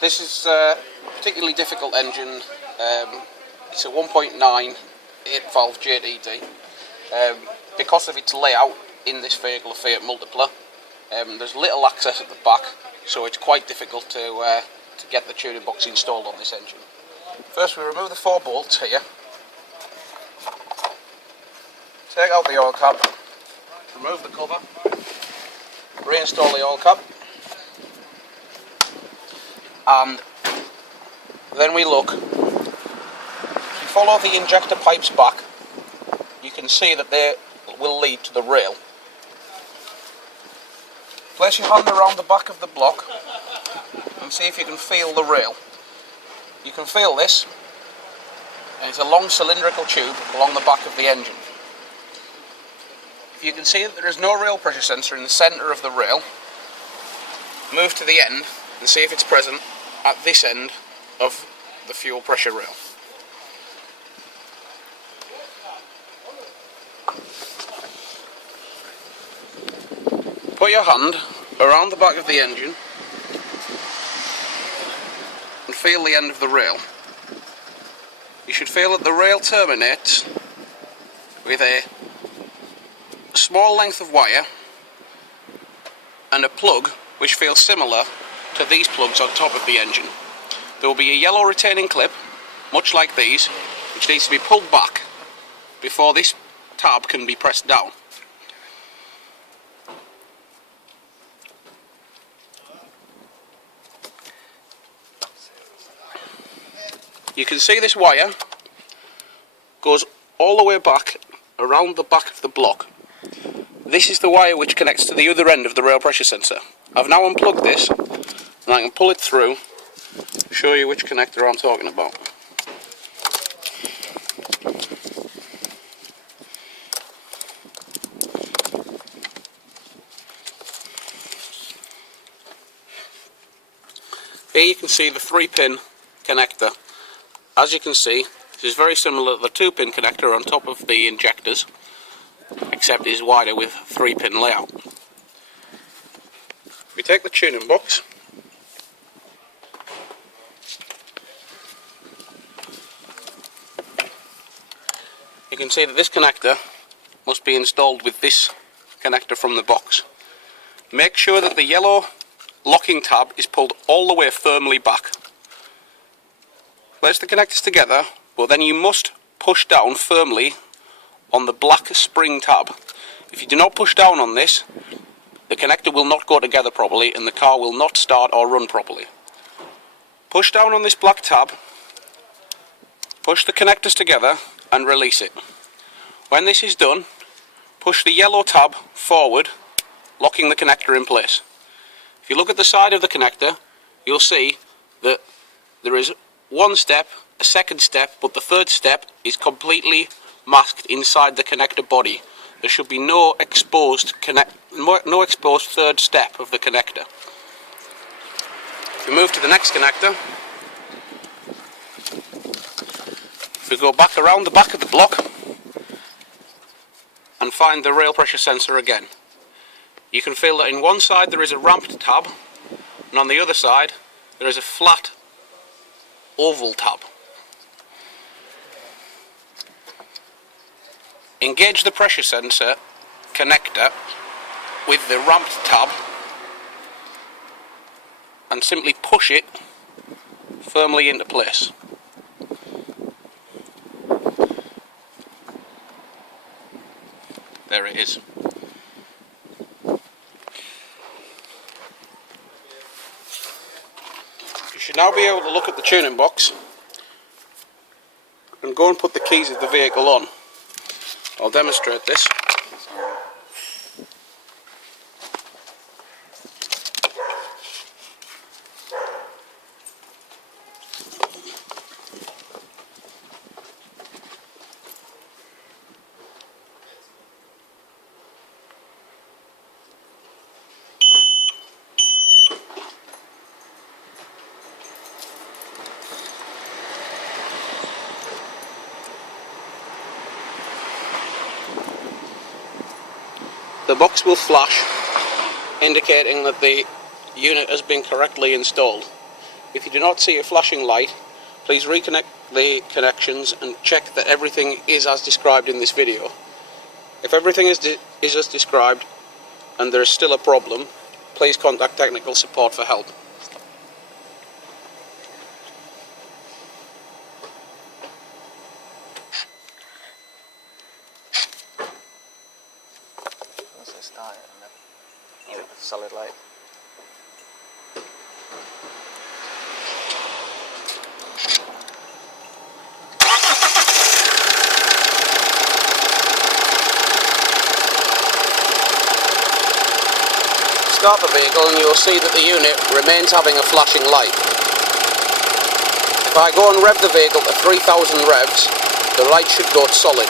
This is a particularly difficult engine. It's a 1.9 8-valve JTD. Because of its layout in this vehicle, a Fiat Multipla, there's little access at the back, so it's quite difficult to get the tuning box installed on this engine. First we remove the 4 bolts here, take out the oil cap, remove the cover, reinstall the oil cap, and then we look. If you follow the injector pipes back, you can see that they will lead to the rail. Place your hand around the back of the block and see if you can feel the rail. You can feel this, and it's a long cylindrical tube along the back of the engine. If you can see that there is no rail pressure sensor in the centre of the rail, move to the end and see if it's present at this end of the fuel pressure rail. Put your hand around the back of the engine and feel the end of the rail. You should feel that the rail terminates with a small length of wire and a plug which feels similar to these plugs on top of the engine. There will be a yellow retaining clip, much like these, which needs to be pulled back before this tab can be pressed down. You can see this wire goes all the way back around the back of the block. This is the wire which connects to the other end of the rail pressure sensor. I've now unplugged this and I can pull it through, show you which connector I'm talking about. Here you can see the 3-pin connector. As you can see, this is very similar to the 2-pin connector on top of the injectors, except it is wider with 3-pin layout. We take the tuning box, you can see that this connector must be installed with this connector from the box. Make sure that the yellow locking tab is pulled all the way firmly back. Place the connectors together, but then you must push down firmly on the black spring tab. If you do not push down on this, the connector will not go together properly and the car will not start or run properly. Push down on this black tab, push the connectors together and release it. When this is done, push the yellow tab forward, locking the connector in place. If you look at the side of the connector, you'll see that there is one step, a second step, but the third step is completely masked inside the connector body. There should be no exposed third step of the connector. If we move to the next connector, if we go back around the back of the block and find the rail pressure sensor again, you can feel that in one side there is a ramped tab and on the other side there is a flat oval tab. Engage the pressure sensor connector with the ramped tab and simply push it firmly into place. There it is. You should now be able to look at the tuning box and go and put the keys of the vehicle on. I'll demonstrate this. The box will flash, indicating that the unit has been correctly installed. If you do not see a flashing light, please reconnect the connections and check that everything is as described in this video. If everything is as described and there is still a problem, please contact technical support for help. Once they start it, and then solid light. Start the vehicle and you'll see that the unit remains having a flashing light. If I go and rev the vehicle to 3000 revs, the light should go solid.